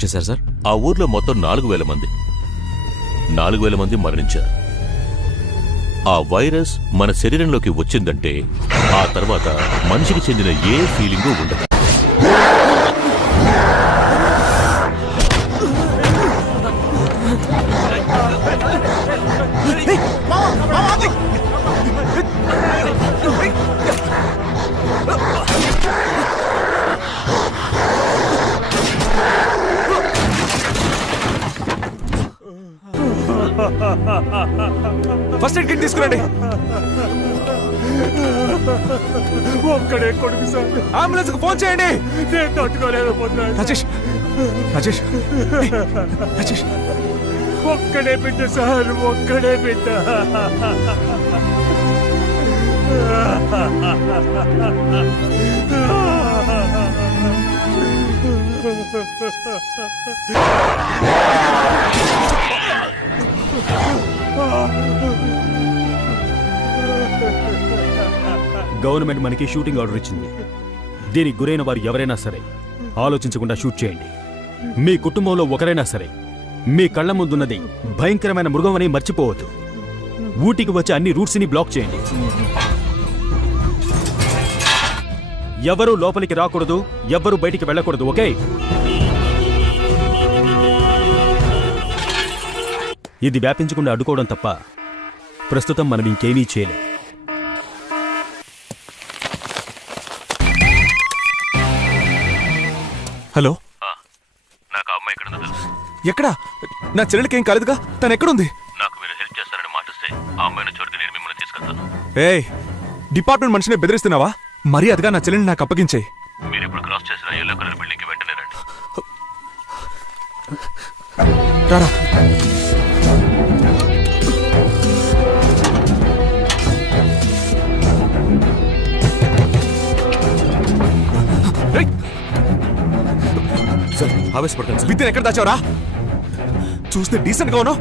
చేశారు సార్? ఆ ఊర్లో మొత్తం 4000 మంది 4000 మంది మరణించారు. ఆ వైరస్ మన శరీరంలోకి వచ్చిందంటే ఆ తర్వాత మనిషికి చెందిన ఏ ఫీలింగు ఉండదు. ఫస్ట్ ఎయిడ్ కిట్ తీసుకురండి. ఒక్కడే కొడుకు సార్, అంబులెన్స్ కు ఫోన్ చేయండి. నేను తట్టుకోలేకపోతున్నాను. రాజేష్ రాజేష్ రాజేష్ ఒక్కడే బిడ్డ సార్, ఒక్కడే బిడ్డ. గవర్నమెంట్ మనకి షూటింగ్ ఆర్డర్ ఇచ్చింది. దీనికి గురైన వారు ఎవరైనా సరే ఆలోచించకుండా షూట్ చేయండి. మీ కుటుంబంలో ఒకరైనా సరే మీ కళ్ళ ముందున్నది భయంకరమైన మృగం అని మర్చిపోవద్దు. ఊటీకి వచ్చే అన్ని రూట్స్ ని బ్లాక్ చేయండి. ఎవరూ లోపలికి రాకూడదు, ఎవ్వరూ బయటికి వెళ్ళకూడదు. ఓకే? ఇది వ్యాపించకుండా అడ్డుకోవడం తప్ప ప్రస్తుతం మనం ఇంకేమీ చేయలేం. హలో, నాకు ఆ అమ్మాయి ఎక్కడుందో తెలుసు. ఎక్కడా? నా చెల్లెలకి ఏం కాలేదుగా, తను ఎక్కడుంది? నాకు మీరు హెల్ప్ చేస్తారని మాటిస్తే ఆ అమ్మాయిని చోటుకి నేను మిమ్మల్ని తీసుకెళ్తాను. ఏయ్, డిపార్ట్మెంట్ మనిషిని బెదిరిస్తున్నావా? మర్యాదగా నా చెల్లెని నాకు అప్పగించేయి. మీరు ఇప్పుడు క్రాస్ చేసిన ఎల్లో కలర్ బిల్డింగ్ కి వెంటనే రండి. రారా. సార్, ఆవేశపడకండి. వితిన్ ఎక్కడ దాచావురా? చూస్తే డీసెంట్ గా ఉన్నావు.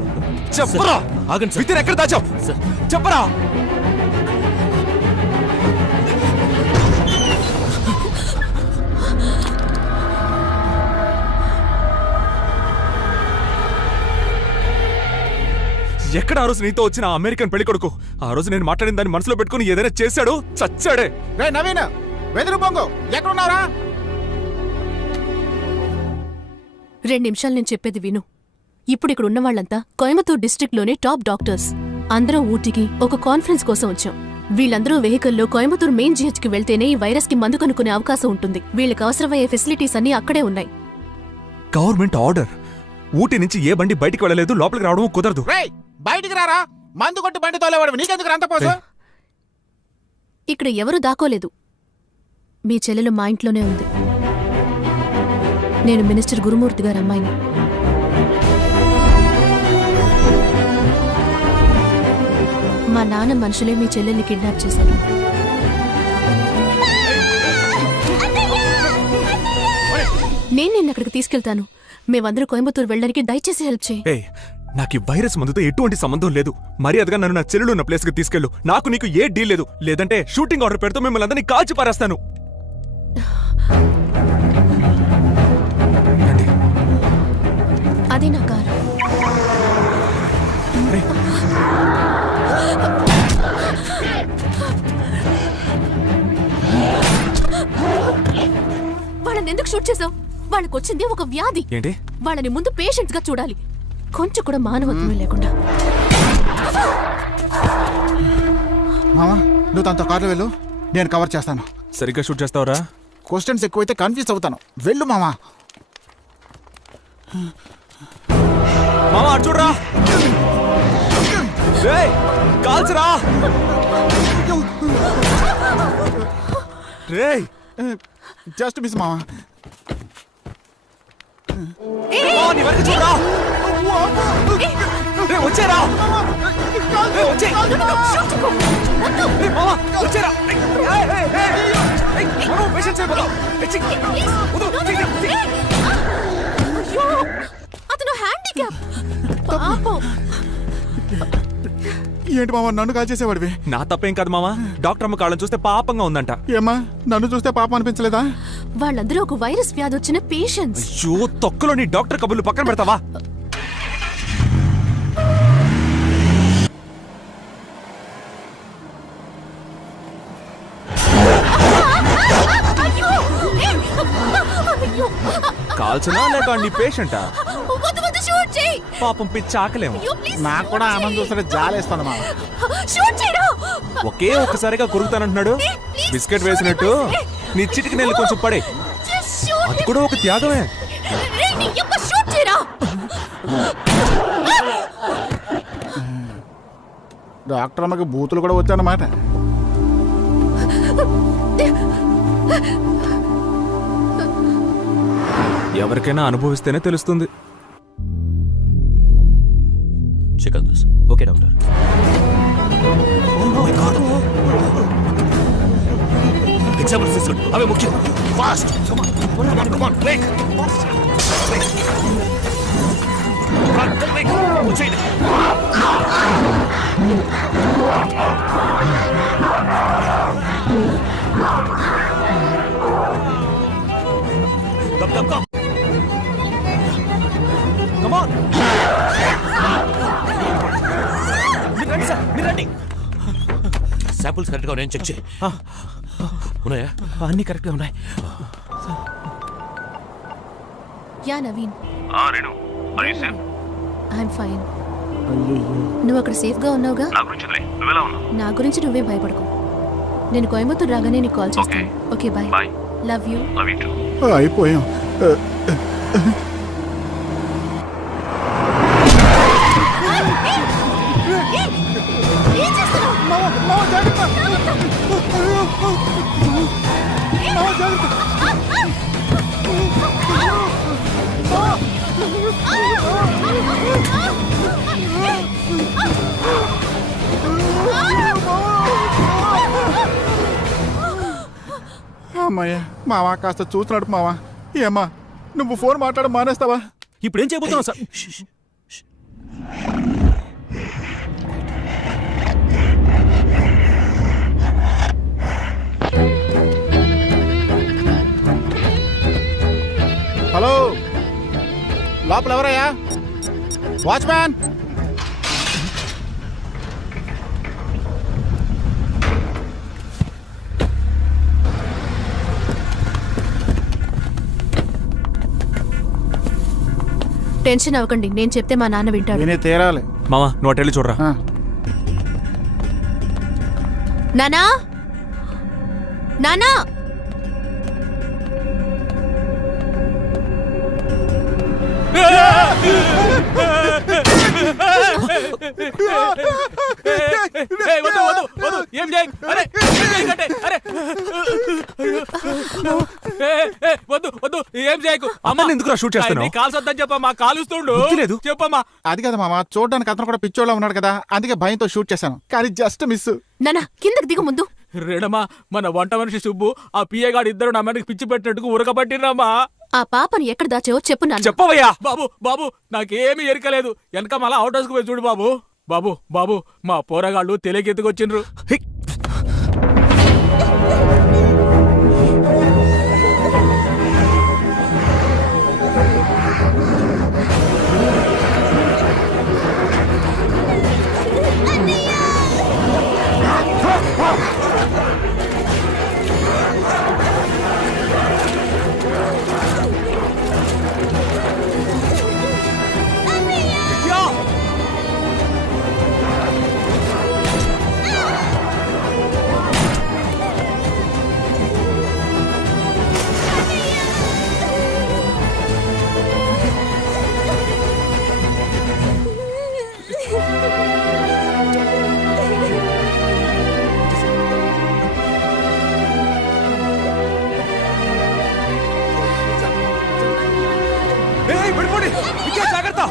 చెప్పరా. ఆగండి. వితిన్ ఎక్కడ దాచావు? సార్, చెప్పరా. ఎక్కడ ఆ రోజు నీతో వచ్చిన అమెరికన్ పెళ్లి కొడుకు? ఆ రోజు నేను మాట్లాడిన దాన్ని మనసులో పెట్టుకుని ఏదైనా చేశాడు, చచ్చాడే. రే నవీన్, వెదురు బొంగు ఎక్కడున్నారా? 2 నిమిషాలు నేను చెప్పేది విను. ఇప్పుడు ఇక్కడ ఉన్న వాళ్ళంతా కోయంబత్తూర్ డిస్ట్రిక్ట్ లోని టాప్ డాక్టర్స్. అందరం ఊటీకి ఒక కాన్ఫరెన్స్ కోసం వచ్చాం. వీళ్ళందరూ వెహికల్లో కోయంబత్తూర్ మెయిన్ జీహెచ్ కి వెళ్తేనే ఈ వైరస్ కి మందు కనుక్కునే అవకాశం ఉంటుంది. వీళ్ళకి అవసరమయ్యే ఫెసిలిటీస్ అన్ని అక్కడే ఉన్నాయి. Government order. ఊటీ నుంచి ఏ బండి బయటికి వెళ్ళలేదు, లోపలికి రావడం కుదరదు. రే బయటికి రారా, మందు కొట్టి బండి తోలేవాడు, నీకెందుకు అంత పోసు? ఇక్కడ ఎవరూ దాకోలేదు. మీ చెల్లెలు మా ఇంట్లోనే ఉంది. నేను మినిస్టర్ గురుమూర్తి గారి అమ్మాయిని. మా నాన్న మనుషులే మీ చెల్లెల్ని కిడ్నాప్ చేశారు. నేను నిన్న అక్కడికి తీసుకెళ్తాను. మేమందరూ కోయంబత్తూరు వెళ్ళడానికి దయచేసి హెల్ప్ చేయి. ఏయ్, నాకు ఈ వైరస్ మందుతో ఎటువంటి సంబంధం లేదు. మర్యాదగా నన్ను నా చెల్లెలు ఉన్న ప్లేస్ కి తీసుకెళ్ళు. నాకు నీకు ఏ డీల్ లేదు. లేదంటే షూటింగ్ ఆర్డర్ పెడుతూ మిమ్మల్ని అందరినీ కాల్చి పారేస్తాను. అదే నా కారు. వాళ్ళని ఎందుకు షూట్ చేసావు? వాళ్ళకి వచ్చింది ఒక వ్యాధి. ఏంటి? వాళ్ళని ముందు పేషెంట్స్ గా చూడాలి, కొంచెం కూడా మానవత్వం లేకుండా. మామా, నువ్వు తనతో కార్లో వెళ్ళు, నేను కవర్ చేస్తాను. సరిగ్గా షూట్ చేస్తావురా? క్వశ్చన్స్ ఎక్కువైతే కన్ఫ్యూజ్ అవుతాను. వెళ్ళు మామా. మామ అటు చూడరా. రేయ్, కాల్చరా. రేయ్, జస్ట్ మిస్ మామా. మామ, నీ వెనక చూడరా. రేయ్, వచ్చేరా. రేయ్, వచ్చే. రేయ్, మామ, వచ్చేరా. ఏయ్, ఏయ్, ఏయ్. ఏయ్, మనం పేషెంట్స్ అయిపోతాం. అతను హ్యాండిక్యాప్. పాపం. ఏంటి మామ నన్ను కాల్ చేసేవాడివి? నా తప్పేం కాదు మావా. డాక్టర్ అమ్మ కాళ్ళని చూస్తే పాపంగా ఉందంట. ఏమ్మా నన్ను చూస్తే పాపం అనిపించలేదా? వాళ్ళందరూ ఒక వైరస్ వ్యాధి వచ్చిన పేషెంట్స్. అయ్యో తొక్కలోని డాక్టర్ కబుర్లు పక్కన పెడతావా? కాల్చనా లేక నీ పేషెంటా? పాపం పిచ్చి ఆకలేము. నాకు కూడా ఆమెను చూస్తే జాలేస్తుంది మామ. ఒకే ఒక్కసారిగా కొరుకుతానంటున్నాడు. బిస్కెట్ వేసినట్టు నీ చిటికి నెల్లి కొంచెం పడే. అది కూడా ఒక త్యాగమే. డాక్టర్ అమ్మకి బూతులు కూడా వచ్చానమాట. ఎవరికైనా అనుభవిస్తేనే తెలుస్తుంది. Chicken this. Okay doctor. Example తీసుకోండి, అవే ముఖ్యం. ఫాస్ట్ శాంపుల్స్ కరెక్ట్గా ఉన్నాయని చెక్ చేయి. ఉన్నాయా? అన్నీ కరెక్ట్గా ఉన్నాయి. యా నవీన్. I'm fine. నువ్వు అక్కడ సేఫ్గా ఉన్నావుగా? నా గురించి నువ్వే భయపడకు. నేను కోయంబత్తూరు రాగానే నీకు కాల్ చేస్తాను. Okay bye. Love you. అయిపోయాం. అమ్మయ్య మావా కాస్త చూస్తున్నాడు మావా. ఏమ్మా నువ్వు ఫోన్ మాట్లాడడం మానేస్తావా? ఇప్పుడు ఏం చేయబోతున్నావు సార్? హలో లోపల ఎవరయ్యా? వాచ్మ్యాన్. టెన్షన్ అవ్వకండి, నేను చెప్తే మా నాన్న వింటాడు. నేనే తీరాలి. మావా నువ్వు అటెళ్ళి చూడరా. నానా నానా ఏం చేయ? అరే వద్దు వద్దు, ఏం చేయకు. అమ్మని ఎందుకురా షూట్ చేస్తున్నావు? కాల్సొద్దని చెప్పమ్మా, కాలుస్తుండు. లేదు చెప్పమ్మా. అది కదా మామ, చూడడానికి అతను కూడా పిచ్చోళ్ళ ఉన్నాడు కదా, అందుకే భయంతో షూట్ చేశాను. కానీ జస్ట్ మిస్. నానా కిందకి దిగు ముందు. రేడమ్మా, మన వంట మనిషి సుబ్బు ఆ పియ్యగాడు ఇద్దరు నా మీదకి పిచ్చి పెట్టినట్టుకు ఉరకబట్టిరమ్మా. ఆ పాపని ఎక్కడ దాచావో చెప్పు నాన్న. చెప్పవయ్యా. బాబు బాబు నాకేమీ ఎరకలేదు. వెనక మళ్ళా అవుట్ హౌస్కి పోయి చూడు బాబు. బాబు బాబు మా పోరగాళ్ళు తెలియకెత్తుకొచ్చిండ్రు. జాగ్రత్త.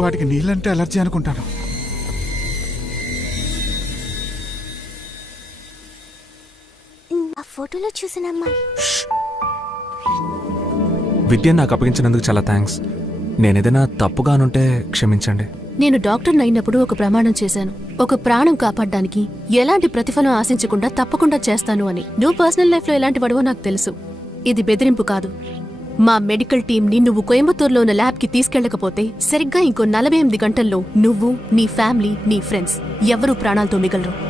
వాటికి నీళ్ళంటే అలర్జీ అనుకుంటాను. ఫోటోలో చూసిన అమ్మాయి. విద్య నాకు అప్పగించినందుకు చాలా థ్యాంక్స్. నేనేదైనా తప్పుగా అనుంటే క్షమించండి. నేను డాక్టర్ని అయినప్పుడు ఒక ప్రమాణం చేశాను. ఒక ప్రాణం కాపాడడానికి ఎలాంటి ప్రతిఫలం ఆశించకుండా తప్పకుండా చేస్తాను అని. నువ్వు పర్సనల్ లైఫ్లో ఎలాంటి వాడివో నాకు తెలుసు. ఇది బెదిరింపు కాదు. మా మెడికల్ టీంని నువ్వు కోయంబత్తూరులో ఉన్న ల్యాబ్కి తీసుకెళ్లకపోతే సరిగ్గా ఇంకో 48 గంటల్లో నువ్వు, నీ ఫ్యామిలీ, నీ ఫ్రెండ్స్ ఎవ్వరూ ప్రాణాలతో మిగలరు.